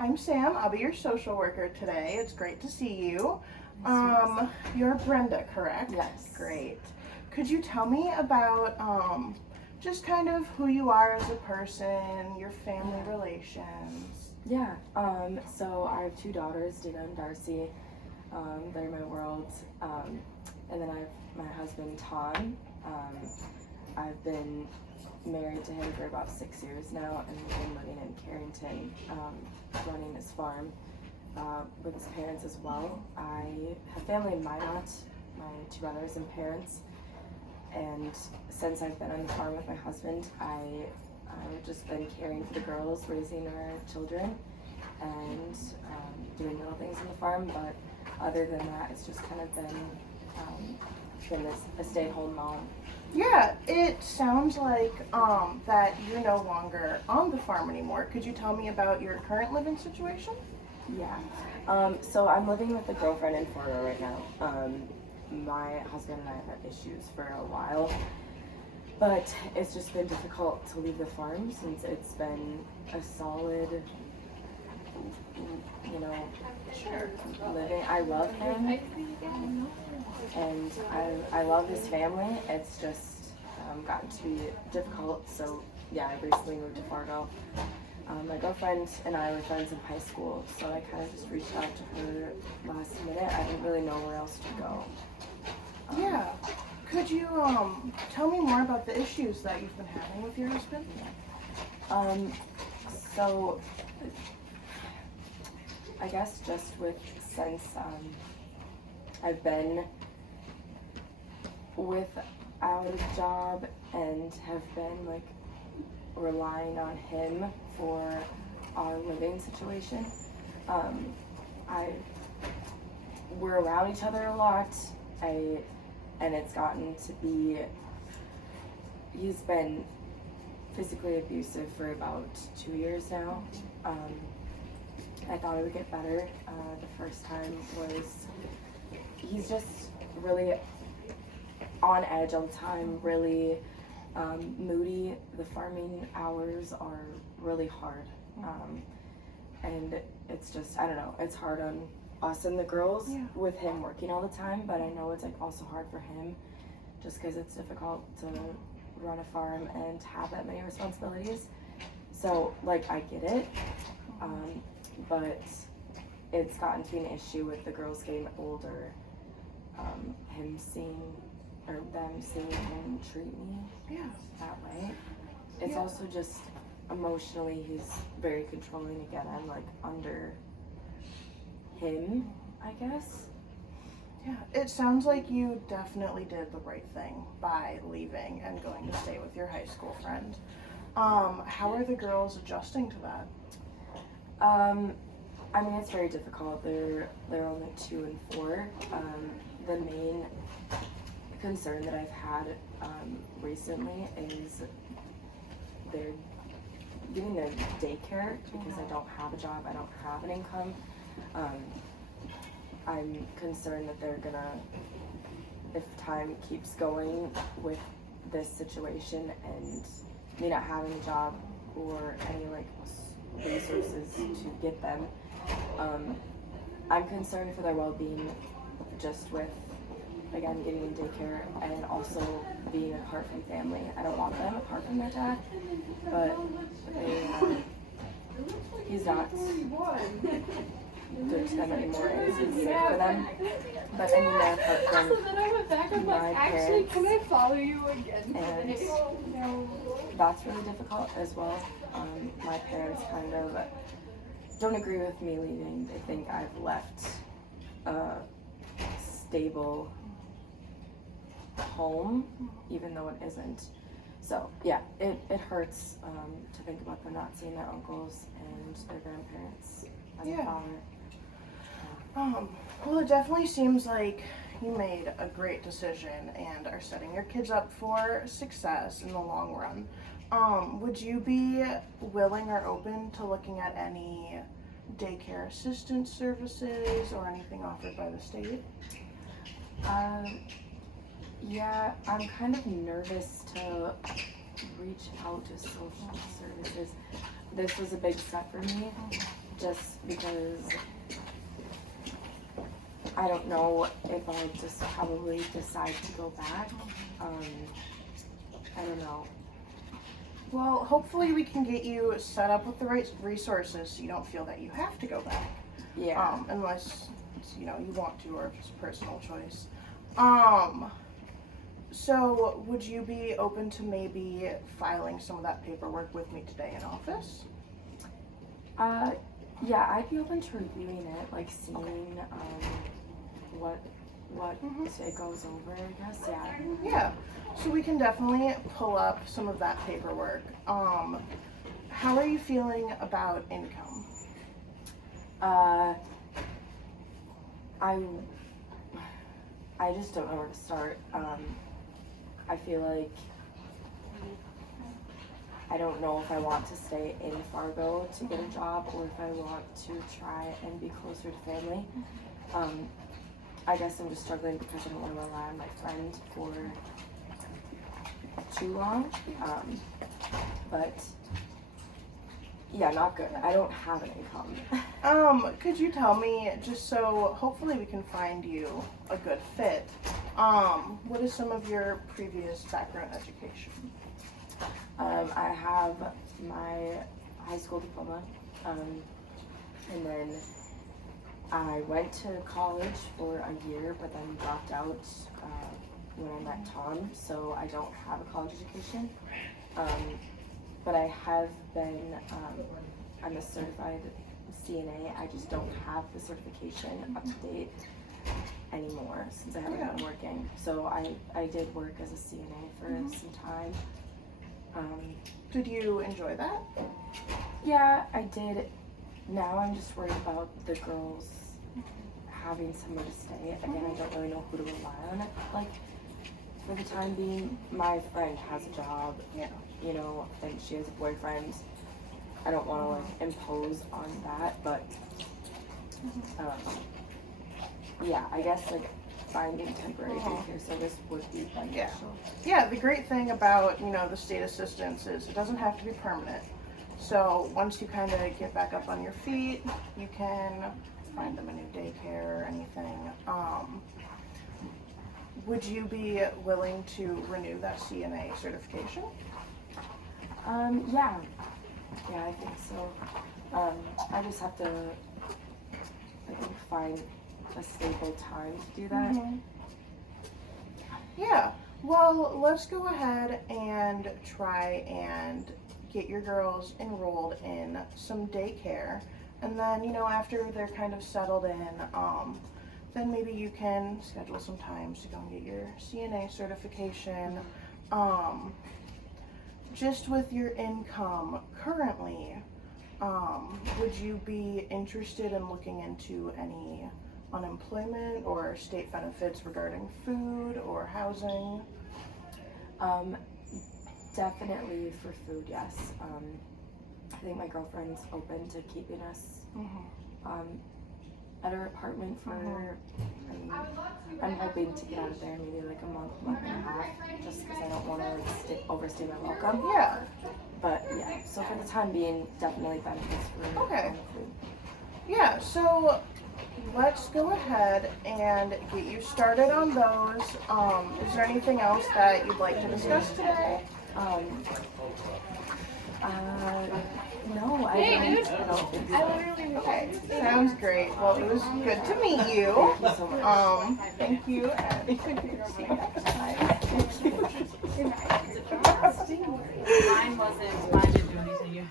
I'm Sam. I'll be your social worker today. It's great to see you. You're Brenda, correct? Yes. Great. Could you tell me about just kind of who you are as a person, your family relations? Yeah. So I have two daughters, Dana and Darcy. They're my world. And then I have my husband, Tom. I've been married to him for about 6 years now, and we've been living in Carrington, running his farm with his parents as well. I have family in Minot, my two brothers and parents. And since I've been on the farm with my husband, I've just been caring for the girls, raising our children, and doing little things on the farm. But other than that, it's just kind of been a stay-at-home mom. Yeah, it sounds like that you're no longer on the farm anymore. Could you tell me about your current living situation? Yeah. So I'm living with a girlfriend in Florida right now. My husband and I have had issues for a while, but it's just been difficult to leave the farm since it's been a solid, Sure. living. I love him, and I love his family. It's just gotten to be difficult. So yeah, I recently moved to Fargo. My girlfriend and I were friends in high school, so I kind of just reached out to her last minute. I didn't really know where else to go. Yeah. Could you tell me more about the issues that you've been having with your husband? So I guess just since I've been without a job and have been like relying on him for our living situation. We're around each other a lot. And it's gotten to be, he's been physically abusive for about 2 years now. I thought it would get better. The first time was, he's just really on edge all the time, really moody. The farming hours are really hard. And it's just, I don't know, it's hard on us and the girls with him working all the time, but I know it's like also hard for him just because it's difficult to run a farm and have that many responsibilities. So like I get it, but it's gotten to be an issue with the girls getting older, them seeing him treat me that way. It's also just emotionally, he's very controlling. Again, I'm like under him, I guess. Yeah, it sounds like you definitely did the right thing by leaving and going to stay with your high school friend. How are the girls adjusting to that? I mean, it's very difficult. They're only 2 and 4. The main concern that I've had recently is they're getting their daycare because I don't have a job, I don't have an income. I'm concerned that they're gonna, if time keeps going with this situation and me not having a job or any like resources to get them, I'm concerned for their well-being just with, again, getting in daycare and also being apart from family. I don't want them apart from their dad, but he's not good to them anymore and it's safe for them. But I mean, they're apart from my parents. Can I follow you again? And that's really difficult as well. My parents kind of don't agree with me leaving. They think I've left a stable home, even though it isn't. So yeah, it hurts to think about them not seeing their uncles and their grandparents and their father. Well, it definitely seems like you made a great decision and are setting your kids up for success in the long run. Would you be willing or open to looking at any daycare assistance services or anything offered by the state? Yeah, I'm kind of nervous to reach out to social services. this was a big step for me, just because I don't know if I'll just probably decide to go back. I don't know. Well, hopefully we can get you set up with the right resources so you don't feel that you have to go back. Yeah. Unless, you know, you want to or if it's a personal choice. So would you be open to maybe filing some of that paperwork with me today in office? Yeah, I'd be open to reviewing it, like seeing what it goes over, I guess. Yeah. Yeah, so we can definitely pull up some of that paperwork. How are you feeling about income? I just don't know where to start. I feel like I don't know if I want to stay in Fargo to get a job or if I want to try and be closer to family. I guess I'm just struggling because I don't want to rely on my friend for too long. But yeah, not good. I don't have an income. Could you tell me, just so hopefully we can find you a good fit, what is some of your previous background education? I have my high school diploma, and then I went to college for a year, but then dropped out when I met Tom, so I don't have a college education. But I have been, I'm a certified CNA. I just don't have the certification up to date anymore since I haven't been working. So I did work as a CNA for some time. Did you enjoy that? Yeah, I did. Now I'm just worried about the girls having somewhere to stay. Again, I don't really know who to rely on. Like, for the time being, my friend has a job, you know, and she has a boyfriend. I don't want to like impose on that, but yeah, I guess like finding temporary daycare service would be beneficial. Yeah, the great thing about, you know, the state assistance is it doesn't have to be permanent. So once you kind of get back up on your feet, you can find them a new daycare or anything. Would you be willing to renew that CNA certification? Yeah, I think so. I just have to, I think, find a stable time to do that. Yeah, well, let's go ahead and try and get your girls enrolled in some daycare. And then, you know, after they're kind of settled in, then maybe you can schedule some times to go and get your CNA certification. Just with your income currently, would you be interested in looking into any unemployment or state benefits regarding food or housing? Definitely for food, yes. I think my girlfriend's open to keeping us at her apartment for, I mean, I'm hoping to get out of there maybe like a month and a half, just because I don't want to like overstay my welcome. Yeah. But yeah, so for the time being, definitely benefits for food. Yeah, so let's go ahead and get you started on those. Is there anything else that you'd like to discuss today? No, I don't think so. Okay, sounds great. Well, it was good to meet you. Thank you so much. Thank you, and see you next time. Mine didn't do anything.